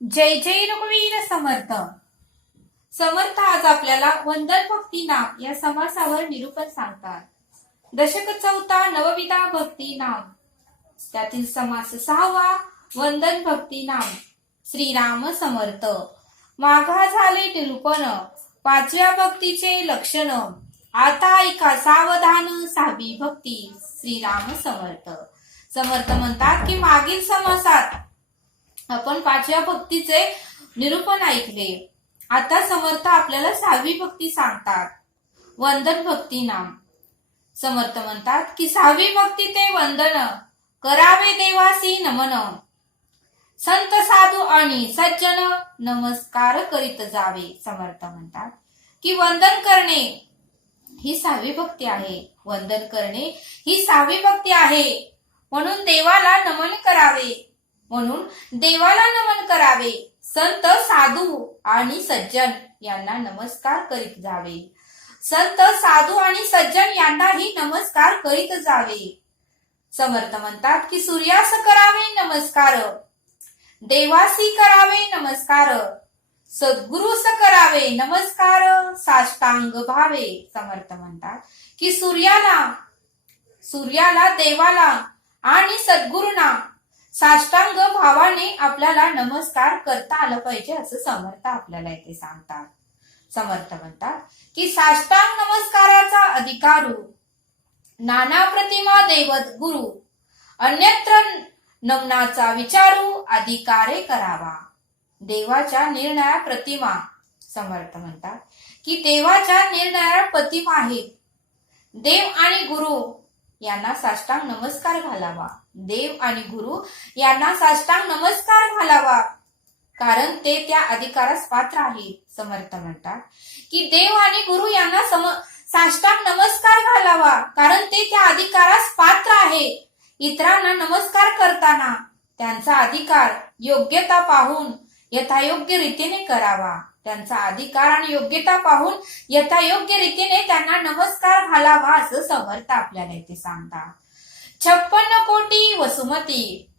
जय जय रघुवीर समर्थ. समर्थ आज आपल्याला वंदन भक्ती नाम या समासावर निरूपण सांगतात. दशक चौथा नवविधा भक्ती नाम, त्यातील समास सहावा वंदन भक्ती नाम. श्रीराम समर्थ. माघा झाले निरूपण पाचव्या भक्तीचे लक्षण. आता ऐका सावधान सहावी भक्ती. श्रीराम समर्थ. समर्थ म्हणतात की मागील समासात आपण पाचव्या भक्तीचे निरूपण ऐकले. आता समर्थ आपल्याला सहावी भक्ती सांगतात, वंदन भक्ती नाम. समर्थ म्हणतात की सहावी भक्ती ते वंदन करावे देवासी नमन. संत साधू आणि सज्जन नमस्कार करीत जावे. समर्थ म्हणतात की वंदन करणे ही सहावी भक्ती आहे. वंदन करणे ही सहावी भक्ती आहे. म्हणून देवाला नमन करावे. संत साधू आणि सज्जन यांना नमस्कार करीत जावे. संत साधू आणि सज्जन यांनाही नमस्कार करीत जावे. समर्थ म्हणतात की सूर्यास करावे नमस्कार, देवासी करावे नमस्कार, सद्गुरूस करावे नमस्कार, साष्टांग भावे. समर्थ म्हणतात की सूर्याला, देवाला आणि सद्गुरूंना साष्टांग भावाने आपल्याला नमस्कार करता आलं पाहिजे असं समर्थ आपल्याला इथे सांगतात. समर्थ म्हणतात की साष्टांग नमस्काराचा अधिकारू नाना प्रतिमा दैवत गुरु, अन्यत्र नमनाचा विचारू अधिकारे करावा. देवाच्या निरनिराळ्या प्रतिमा. समर्थ म्हणतात की देवाच्या निरनिराळ्या प्रतिमा आहेत. देव आणि गुरु यांना साष्टांग नमस्कार घालावा. देव आणि गुरु यांना साष्टांग नमस्कार घालावा, कारण ते त्या अधिकारास पात्र आहेत. समर्थ म्हणतात की देव आणि गुरु यांना साष्टांग नमस्कार घालावा, कारण ते त्या अधिकारास पात्र आहे. इतरांना नमस्कार करताना त्यांचा अधिकार योग्यता पाहून यथायोग्य रीतीने करावा. त्यांचा अधिकार आणि योग्यता पाहून यथायोग्य रीतीने त्यांना नमस्कार घालावा असं समर्थ आपल्याला इथे सांगतात. 56 कोटी वसुमती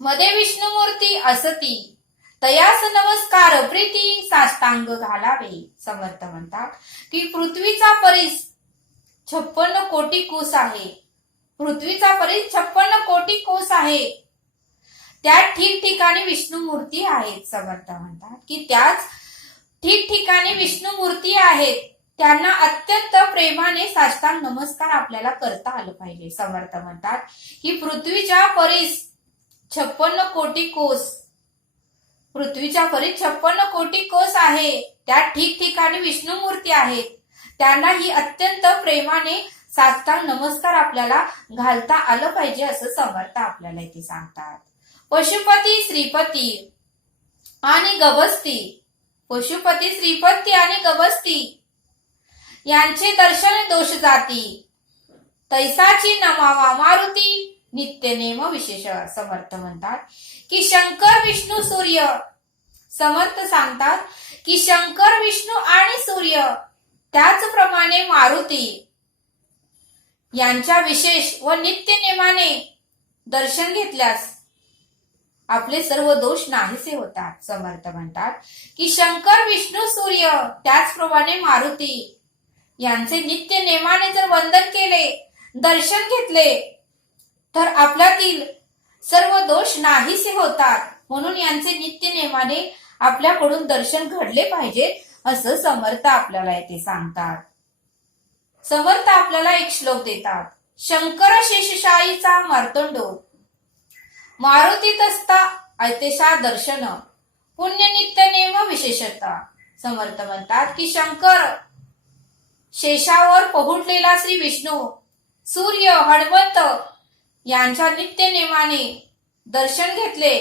मध्ये विष्णुमूर्ती असती, तयास नमस्कार प्रीती साष्टांग घालावे. समर्थ म्हणतात की पृथ्वीचा परिस 56 कोटी कोस आहे. पृथ्वीचा परिस 56 कोटी कोस आहे. त्या ठिकठिकाणी विष्णुमूर्ती आहेत. समर्थ म्हणतात की त्याच ठिकठिकाणी विष्णुमूर्ती आहेत. त्यांना अत्यंत प्रेमाने साष्टांग नमस्कार आपल्याला करता आलं पाहिजे. समर्थ म्हणतात की पृथ्वीच्या परिस 56 कोटी कोस, पृथ्वीच्या परिस 56 कोटी कोस आहे. त्या ठिकठिकाणी विष्णुमूर्ती आहेत. त्यांना ही अत्यंत प्रेमाने साष्टांग नमस्कार आपल्याला घालता आलं पाहिजे असं समर्थ आपल्याला इथे सांगतात. पशुपती श्रीपती आणि गभस्ती. पशुपती श्रीपती आणि गभस्ती यांचे दर्शन दोष जाती, तैसाची नमावा मारुती नित्य नेम विशेष. समर्थ म्हणतात की शंकर विष्णू सूर्य. समर्थ सांगतात की शंकर विष्णू आणि सूर्य त्याचप्रमाणे मारुती यांच्या विशेष व नित्य नेमाने दर्शन घेतल्यास आपले सर्व दोष नाहीसे होतात. समर्थ म्हणतात की शंकर विष्णू सूर्य त्याचप्रमाणे मारुती यांचे नित्य नेमाने जर वंदन केले, दर्शन घेतले, तर आपल्यातील सर्व दोष नाहीसे होतात. म्हणून यांचे नित्य नेमाने आपल्याकडून दर्शन घडले पाहिजे असं समर्थ आपल्याला इथे सांगतात. समर्थ आपल्याला एक श्लोक देतात. शंकर शेषशायीचा मार्तंडो, मारुती तस्ता ऐतेशा दर्शन, पुण्य नित्य नेम विशेषता. समर्थ म्हणतात की शंकर, शेषावर पहुडलेला श्री विष्णू, सूर्य, हनुमंत यांच्या नित्य नेमाने दर्शन घेतले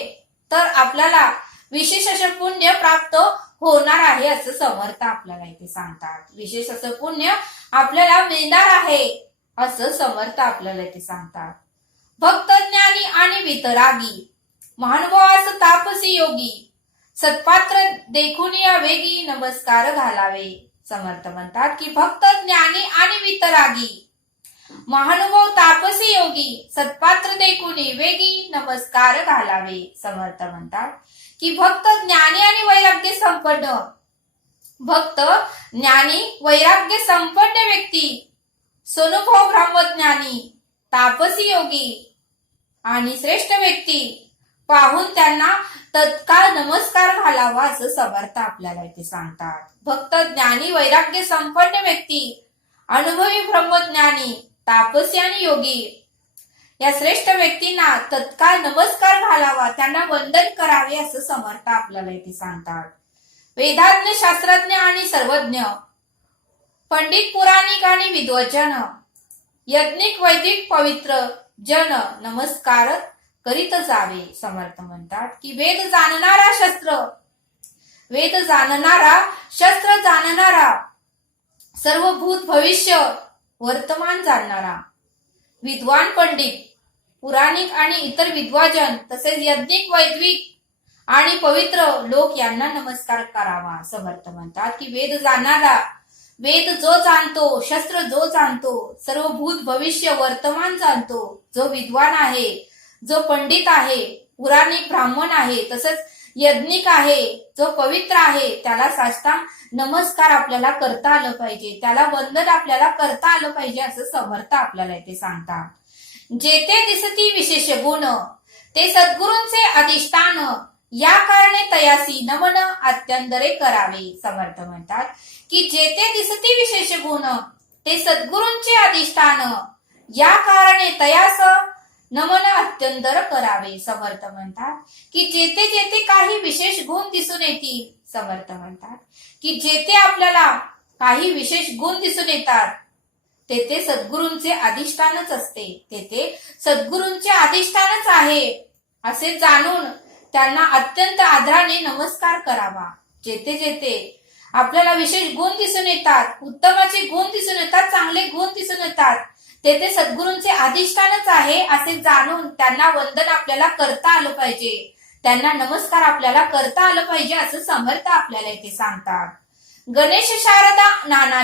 तर आपल्याला विशेष असे पुण्य प्राप्त होणार आहे असं समर्थ आपल्याला इथे सांगतात. विशेष असं पुण्य आपल्याला मिळणार आहे असं समर्थ आपल्याला इथे सांगतात. भक्त ज्ञानी आणि वितरागी, महानुभावास तापसी योगी, सत्पात्र देखून या वेगी नमस्कार घालावे. समर्थ म्हणतात की भक्त ज्ञानी आणि वितरागी, महानुभाव तापसी योगी सत्पात्र देखुनी वेगी नमस्कार घालावे. समर्थ म्हणतात की भक्त ज्ञानी आणि वैराग्य संपन्न व्यक्ती, सोनुभव ब्रह्मज्ञानी, तापसी योगी आणि श्रेष्ठ व्यक्ती पाहून त्यांना तत्काळ नमस्कार घालावा असं समर्थ आपल्याला इथे सांगतात. भक्त ज्ञानी वैराग्य संपन्न व्यक्ती, अनुभवी ब्रह्मज्ञानी, तापसी आणि योगी या श्रेष्ठ व्यक्तींना तत्काळ नमस्कार घालावा, त्यांना वंदन करावे असं समर्थ आपल्याला इथे सांगतात. वेदाज्ञ, शास्त्रज्ञ आणि सर्वज्ञ, पंडित, पुराणिक आणि विद्वजन, यज्ञिक, वैदिक, पवित्र जन नमस्कार करीत जावे. समर्थ म्हणतात की वेद जाणणारा, शस्त्र जाणणारा, सर्व भूत भविष्य वर्तमान जाणणारा, विद्वान, पंडित, पुराणिक आणि इतर विद्वाजन तसेच यज्ञिक, वैदिक आणि पवित्र लोक यांना नमस्कार करावा. समर्थ म्हणतात की वेद जाणणारा, वेद जो जाणतो, शस्त्र जो जाणतो, सर्व भूत भविष्य वर्तमान जाणतो, जो विद्वान आहे, जो पंडित आहे, पुराणिक ब्राह्मण आहे, तसंच यज्ञिक आहे, जो पवित्र आहे, त्याला साष्टांग नमस्कार आपल्याला करता आलं पाहिजे, त्याला वंदन आपल्याला करता आलं पाहिजे असं समर्थ आपल्याला इथे सांगतात. जेथे दिसती विशेष गुण ते सद्गुरूंचे अधिष्ठान, या कारणे तयासी नमन अत्यंतरे करावे. समर्थ म्हणतात की जेथे दिसती विशेष गुण ते सद्गुरूंचे अधिष्ठान, या कारणे तयास नमन अत्यंतर करावे. समर्थ म्हणतात की जेथे जेथे काही विशेष गुण दिसून येतील, समर्थ म्हणतात की जेथे आपल्याला काही विशेष गुण दिसून येतात तेथे सद्गुरूंचे अधिष्ठानच असते, तेथे सद्गुरूंचे अधिष्ठानच आहे असे जाणून त्यांना अत्यंत आदराने नमस्कार करावा. जेथे जेथे आपल्याला विशेष गुण दिसून येतात, उत्तमाचे गुण दिसून येतात, चांगले गुण दिसून येतात, तेथे सद्गुरूंचे अधिष्ठानच आहे असे जाणून त्यांना वंदन आपल्याला करता आलं पाहिजे, त्यांना नमस्कार आपल्याला करता आलं पाहिजे असं समर्थ आपल्याला इथे सांगतात. गणेश शारदा नाना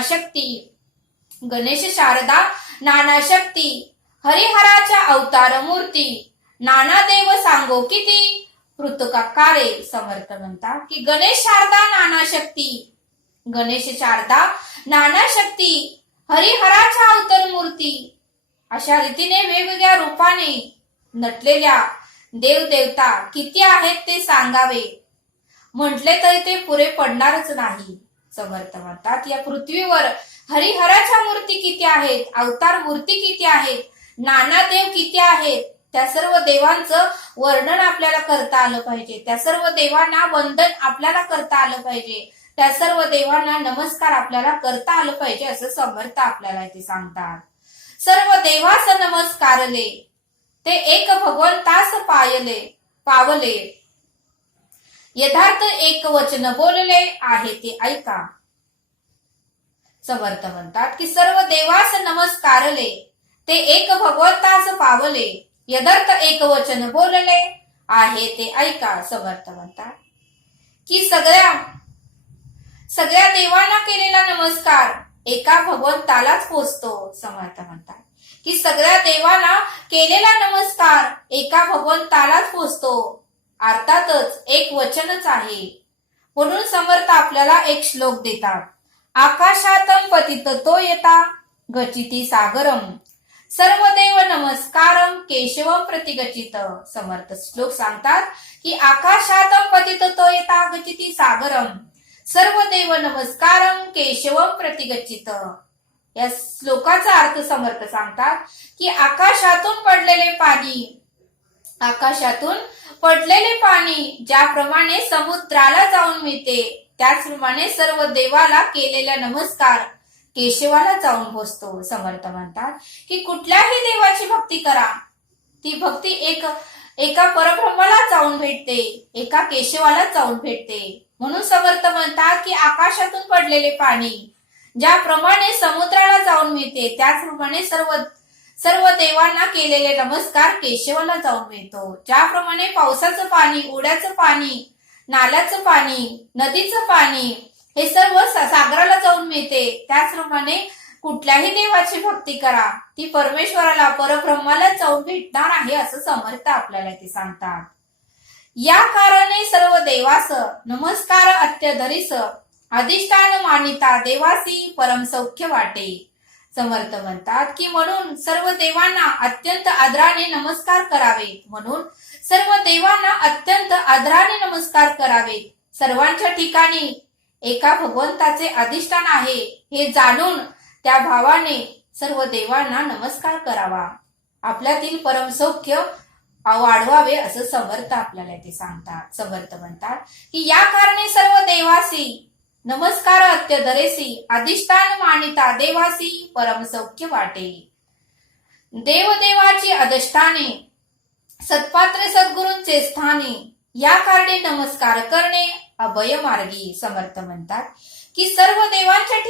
शक्ती, हरिहराच्या अवतार मूर्ती, नाना देव सांगो किती पृथकाकारे. समर्थ म्हणतात की गणेश शारदा नाना शक्ती, हरिहराच्या अवतार मूर्ती, अशा रीतीने वेगवेगळ्या रूपाने नटलेल्या देवदेवता किती आहेत ते सांगावे म्हटले तरी ते पुरे पडणारच नाही. समर्थ म्हणतात या पृथ्वीवर हरिहराच्या मूर्ती किती आहेत, अवतार मूर्ती किती आहेत, नाना देव किती आहेत, त्या सर्व देवांचं वर्णन आपल्याला करता आलं पाहिजे, त्या सर्व देवांना वंदन आपल्याला करता आलं पाहिजे, त्या सर्व देवांना नमस्कार आपल्याला करता आलं पाहिजे असं समर्थ आपल्याला इथे सांगतात. सर्व देवास नमस्कारले ते एक भगवंतास पावले, यथार्थ एक वचन बोलले आहे ते ऐका. समर्थ म्हणतात की सर्व देवास नमस्कारले ते एक भगवंतास पावले, यथार्थ एक वचन बोलले आहे ते ऐका. समर्थ म्हणतात की सगळ्या देवांना केलेला नमस्कार एका भगवंतालाच पोचतो. समर्थ म्हणतात की सगळ्या देवांना केलेला नमस्कार एका भगवंतालाच पोचतो, अर्थातच एक वचनच आहे. म्हणून समर्थ आपल्याला एक श्लोक देतात. आकाशातम पतित तो येता गचिती सागरम, सर्वदेव नमस्कारम केशवम प्रतिगचित. समर्थ श्लोक सांगतात की आकाशातम पतित तो येता गचिती सागरम, सर्वदेव नमस्कारम केशवम प्रतिगचित. या श्लोकाचा अर्थ समर्थ सांगतात की आकाशातून पडलेले पाणी ज्याप्रमाणे समुद्राला जाऊन मिळते, त्याचप्रमाणे सर्व देवाला केलेला नमस्कार केशवाला जाऊन पोचतो. समर्थ म्हणतात की कुठल्याही देवाची भक्ती करा, ती भक्ती एका परब्रह्माला जाऊन भेटते, एका केशवाला जाऊन भेटते. म्हणून समर्थ म्हणतात की आकाशातून पडलेले पाणी ज्याप्रमाणे समुद्राला जाऊन मिळते, त्याचप्रमाणे सर्व देवांना केलेले नमस्कार केशवाला जाऊन मिळतो. ज्याप्रमाणे पावसाचं पाणी, ओढ्याचं पाणी, नाल्याचं पाणी, नदीचं पाणी हे सर्व सागराला जाऊन मिळते, त्याचप्रमाणे कुठल्याही देवाची भक्ती करा, ती परमेश्वराला परब्रह्माला जाऊन भेटणार आहे असं समर्थ आपल्याला ते सांगतात. या कारणे सर्व देवास नमस्कार अत्यधरीस अधिष्ठान मानिता देवासी परम सौख्य वाटे. समर्थ म्हणतात की म्हणून सर्व देवांना अत्यंत आदराने नमस्कार करावेत. म्हणून सर्व देवांना अत्यंत आदराने नमस्कार करावेत. सर्वांच्या ठिकाणी एका भगवंताचे अधिष्ठान आहे हे जाणून त्या भावाने सर्व देवांना नमस्कार करावा. आपल्यातील परम सौख्य वाढवावे असं समर्थ आपल्याला ते सांगतात. समर्थ म्हणतात की या कारणे सर्व देवासी नमस्कार अत्यधरेसी अधिष्ठान मानिता देवासी परम सौख्य वाटे. देवदेवाची अधिष्ठाने सत्पात्र सद्गुरूंचे स्थाने या कारणे नमस्कार करणे अभय मार्गी. समर्थ म्हणतात की सर्व देवांच्या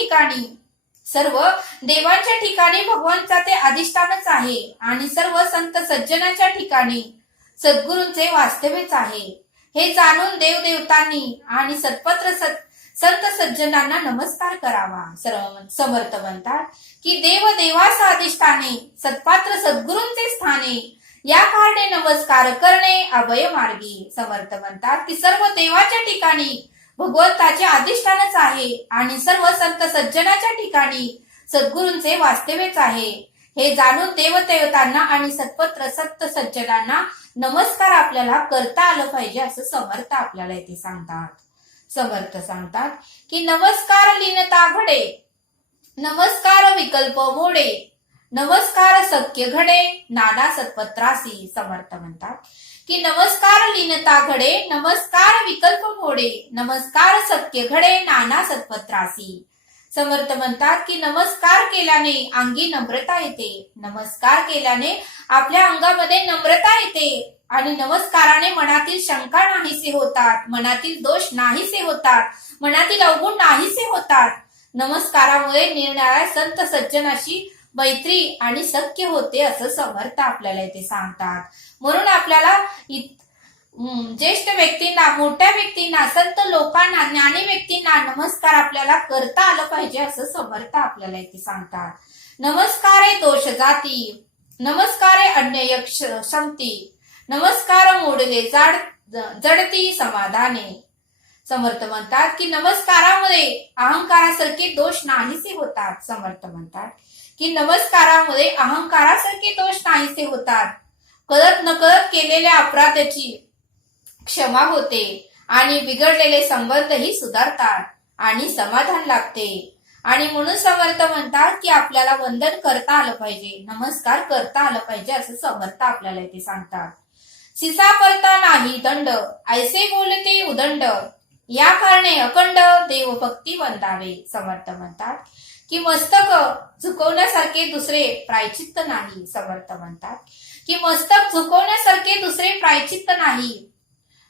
ठिकाणी भगवंता ते अधिष्ठानच आहे आणि सर्व संत सज्जनाच्या ठिकाणी सद्गुरूंचे वास्तव्यच आहे हे जाणून देवदेवतांनी आणि संत सज्जनांना नमस्कार करावा. समर्थ म्हणतात की देवदेवास अधिष्ठाने सत्पात्र सद्गुरूंचे स्थाने या कारणे नमस्कार करणे अभय मार्गी. समर्थ म्हणतात की सर्व देवाच्या ठिकाणी भगवंताचे अधिष्ठानच आहे आणि सर्व संत सज्जनाच्या ठिकाणी सद्गुरूंचे वास्तव्यच आहे हे जाणून देवदेवतांना आणि सत्त सज्जनांना नमस्कार आपल्याला करता आलं पाहिजे असं समर्थ आपल्याला इथे सांगतात. समर्थ सांगतात की नमस्कार लीनता घडे, नमस्कार विकल्प मोडे, नमस्कार सख्य घडे नाना सत्पत्रासी. समर्थ म्हणतात की नमस्कार लीनता घडे, नमस्कार विकल्प मोडे, नमस्कार सख्य घडे नाना सत्पत्रासी. समर्थ म्हणतात की नमस्कार केल्याने अंगी नम्रता येते. नमस्कार केल्याने आपल्या अंगामध्ये नम्रता येते आणि नमस्काराने मनातील शंका नाहीसे होतात, मनातील दोष नाहीसे होतात, मनातील अवगुण नाहीसे होतात. नमस्कारामुळे निरनिराळ्या संत सज्जनाशी मैत्री आणि सख्य होते असं समर्थ आपल्याला इथे सांगतात. म्हणून आपल्याला ज्येष्ठ व्यक्तींना, मोठ्या व्यक्तींना, संत लोकांना, ज्ञानी व्यक्तींना नमस्कार आपल्याला करता आलं पाहिजे असं समर्थ आपल्याला इथे सांगतात. नमस्कारे दोष जाती, नमस्कारे अन्य क्षमती, नमस्कार मोडले जडती समाधाने. समर्थ म्हणतात की नमस्कारामध्ये अहंकारासारखे दोष नाहीसे होतात. समर्थ म्हणतात की नमस्कारामध्ये अहंकारासारखे दोष नाहीसे होतात. कळत नकळत केलेल्या अपराधाची क्षमा होते आणि बिघडलेले संबंधही सुधारतात आणि समाधान लागते. आणि म्हणून समर्थ म्हणतात की आपल्याला वंदन करता आलं पाहिजे, नमस्कार करता आलं पाहिजे असं समर्थ आपल्याला इथे सांगतात. सिसा करता नाही दंड, ऐसे बोलते उदंड, या कारणे अखंड देवभक्ती वंदावे. समर्थ म्हणतात की मस्तक झुकवण्यासारखे दुसरे प्रायचित्त नाही. समर्थ म्हणतात की मस्तक झुकवण्यासारखे दुसरे प्रायचित्त नाही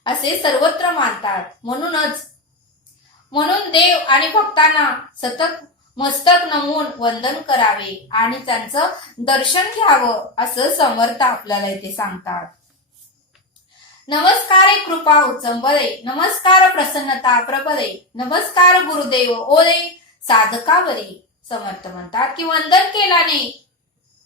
असे सर्वत्र मानतात. म्हणून देव आणि भक्तांना सतत मस्तक नमून वंदन करावे आणि त्यांचं दर्शन घ्यावं असं समर्थ आपल्याला इथे सांगतात. नमस्कारे कृपा उचंबळे, नमस्कार प्रसन्नता प्रबळे, नमस्कार गुरुदेव ओले साधकावरी. समर्थ म्हणतात की वंदन केल्याने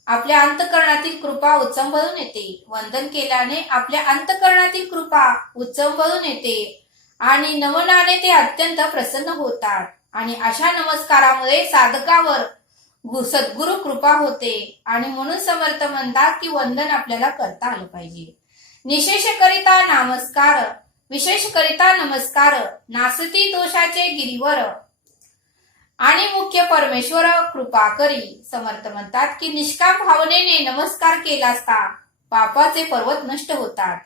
आपल्या अंतःकरणातील कृपा उचंबळून येते. वंदन केल्याने आपल्या अंतःकरणातील कृपा उचंबळून येते आणि नमनाने ते अत्यंत प्रसन्न होतात आणि अशा नमस्कारामुळे साधकावर सद्गुरु कृपा होते. आणि म्हणून समर्थ म्हणतात की वंदन आपल्याला करता आलं पाहिजे. निशेष करिता नमस्कार, विशेष करिता नमस्कार, नासती दोषाचे गिरीवर आणि मुख्य परमेश्वर कृपा करी. समर्थ म्हणतात की निष्काम भावनेने नमस्कार केला असता पापाचे पर्वत नष्ट होतात.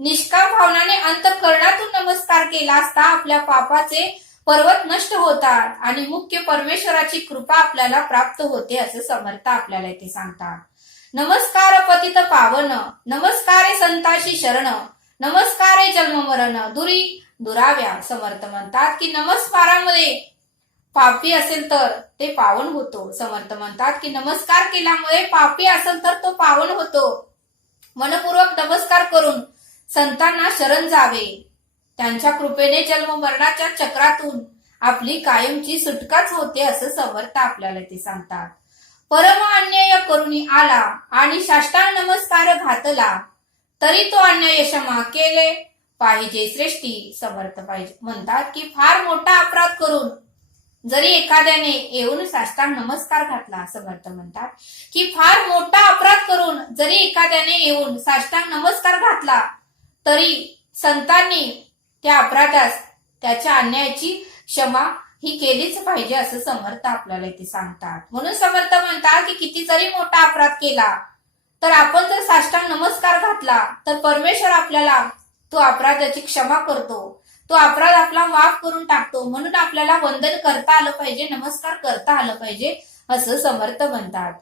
निष्काम भावनाने अंतःकरणातून नमस्कार केला असता आपल्या पापाचे पर्वत नष्ट होतात आणि मुख्य परमेश्वराची कृपा आपल्याला प्राप्त होते असं समर्थ आपल्याला इथे सांगतात. नमस्कार पतित पावन, नमस्कारे संताशी शरण, नमस्कारे जन्म मरण दुराव्या. समर्थ म्हणतात की नमस्कारामध्ये पापी असेल तर ते पावन होतो. समर्थ म्हणतात की नमस्कार केल्यामुळे पापी असेल तर तो पावन होतो. मनपूर्वक नमस्कार करून संतांना शरण जावे, त्यांच्या कृपेने जन्म मरणाच्या चक्रातून आपली कायमची सुटकाच होते असं समर्थ आपल्याला ते सांगतात. परम अन्याय करुणी आला आणि साष्टांग नमस्कार घातला, तरी तो अन्याय क्षमा केले पाहिजे श्रेष्ठी. समर्थ पाहिजे म्हणतात की फार मोठा अपराध करून जरी एखाद्याने येऊन साष्टांग नमस्कार घातला, समर्थ म्हणतात की फार मोठा अपराध करून जरी एखाद्याने येऊन साष्टांग नमस्कार घातला, तरी संतांनी त्या अपराधास, त्याच्या अन्यायाची क्षमा ही केलीच पाहिजे असं समर्थ आपल्याला इथे सांगतात. म्हणून समर्थ म्हणतात की किती जरी मोठा अपराध केला तर आपण जर साष्टांग नमस्कार घातला तर परमेश्वर आपल्याला तो अपराधाची क्षमा करतो, तो अपराध आपला माफ करून टाकतो. म्हणून आपल्याला वंदन करता आलं पाहिजे, नमस्कार करता आलं पाहिजे असं समर्थ म्हणतात.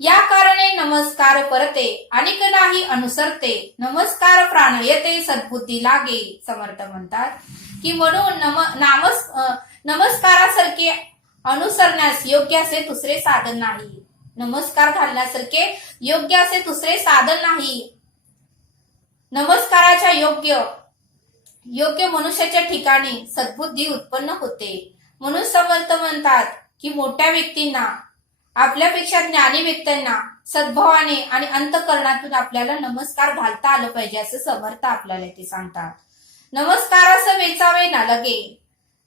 या कारणे नमस्कार परते अनिक नाही अनुसरते, नमस्कार प्राणयते सद्बुद्धी लागे. समर्थ म्हणतात की म्हणून नमस्कारासारखे अनुसरण्यास योग्य असे दुसरे साधन नाही. नमस्कार घालण्यासारखे योग्य असे दुसरे साधन नाही. नमस्काराच्या योग्य मनुष्याच्या ठिकाणी सद्बुद्धी उत्पन्न होते. म्हणून समर्थ म्हणतात की मोठ्या व्यक्तींना, आपल्यापेक्षा ज्ञानी व्यक्तींना सद्भावाने आणि अंतःकरणातून आपल्याला नमस्कार घालता आलं पाहिजे असं समर्थ आपल्याला ते सांगतात. नमस्कारास वेचावे ना लगे,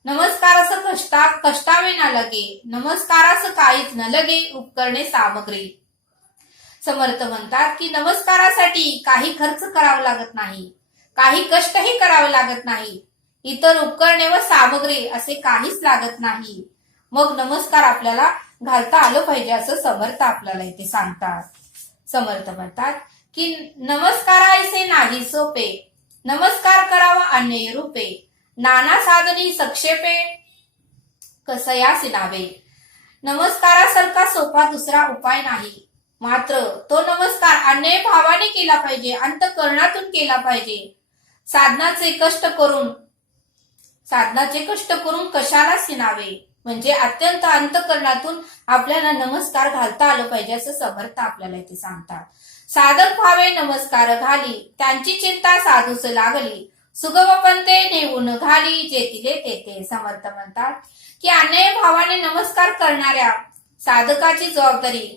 नमस्कारास कष्टावे ना लगे, नमस्कारास काहीच न लगे उपकरणे सामग्री. समर्थ म्हणतात की नमस्कारासाठी काही खर्च करावा लागत नाही, काही कष्टही करावे लागत नाही, इतर उपकरणे व सामग्री असे काहीच लागत नाही. मग नमस्कार आपल्याला घालता आलं पाहिजे असं समर्थ आपल्याला इथे सांगतात. समर्थ म्हणतात की नमस्कारायचे नाही सोपे, नमस्कार करावा अन्य रूपे, नाना साधनी सक्षेपे कसयासी नावे. नमस्कारासारखा सोपा दुसरा उपाय नाही, मात्र तो नमस्कार अन्याय भावाने केला पाहिजे, अंतःकरणातून केला पाहिजे. साधनाचे कष्ट करून कशाला सिनावे, म्हणजे अत्यंत अंतःकरणातून आपल्याला नमस्कार घालता आलं पाहिजे असं समर्थ आपल्याला इथे सांगतात. साधक भावे नमस्कार घाली, त्यांची चिंता साधूस लागली, सुगम पंथे नेऊन घाली जेतिले तेथे. समर्थ म्हणतात की अन्याय भावाने नमस्कार करणाऱ्या साधकाची जबाबदारी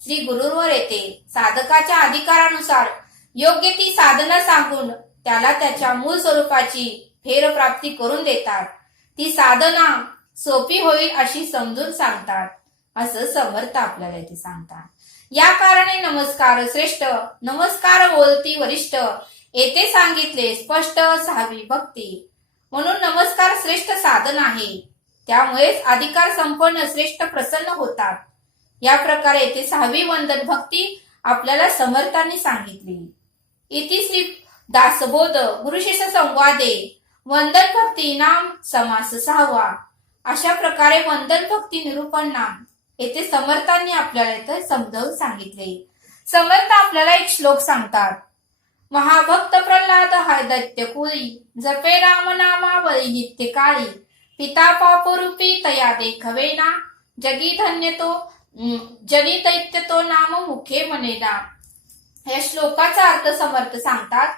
श्री गुरूंवर येते. साधकाच्या अधिकारानुसार योग्य ती साधना सांगून त्याला त्याच्या मूळ स्वरूपाची फेरप्राप्ती करून देतात. ती साधना सोपी होईल अशी समजून सांगतात असं समर्थ आपल्याला इथे सांगतात. या कारणे नमस्कार श्रेष्ठ, नमस्कार बोलती वरिष्ठ, येथे सांगितले स्पष्ट 6वी भक्ती. म्हणून नमस्कार श्रेष्ठ साधन आहे, त्यामुळेच अधिकार संपन्न श्रेष्ठ प्रसन्न होतात. या प्रकारे येथे 6वी वंदन भक्ती आपल्याला समर्थांनी सांगितली. इति श्री दासबोध गुरुशिष्य संवादे वंदन भक्ती नाम समास 6वा. अशा प्रकारे वंदन भक्ती निरूपण नाम येथे समर्थांनी आपल्याला इथे समजावून सांगितले. समर्थ आपल्याला एक श्लोक सांगतात. महाभक्त प्रल्हाद हाय दैत्य कुळी, जपे राम नामावळी नित्य काळी, पिता पापरूपी तया देखवेना, जनी दैत्य तो नाम मुखे म्हणेना. या श्लोकाचा अर्थ समर्थ सांगतात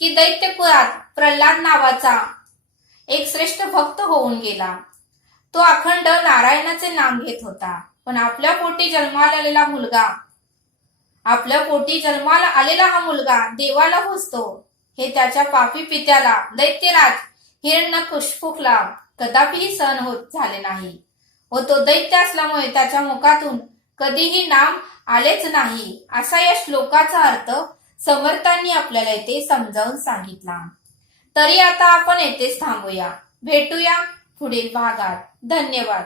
की दैत्य कुळात प्रल्हाद नावाचा एक श्रेष्ठ भक्त होऊन गेला. तो अखंड नारायणाचे नाम घेत होता, पण आपल्या पोटी जन्माला आलेला हा मुलगा देवाला पोचतो हे त्याच्या पापी पित्याला दैत्यराज हिरण्यकशिपूला कदापिही सहन होत झाले नाही, व तो दैत्य असल्यामुळे त्याच्या मुखातून कधीही नाम आलेच नाही. असा या श्लोकाचा अर्थ समर्थांनी आपल्याला इथे समजावून सांगितला. तरी आता आपण येथेच थांबूया, भेटूया पुढील भागात. धन्यवाद.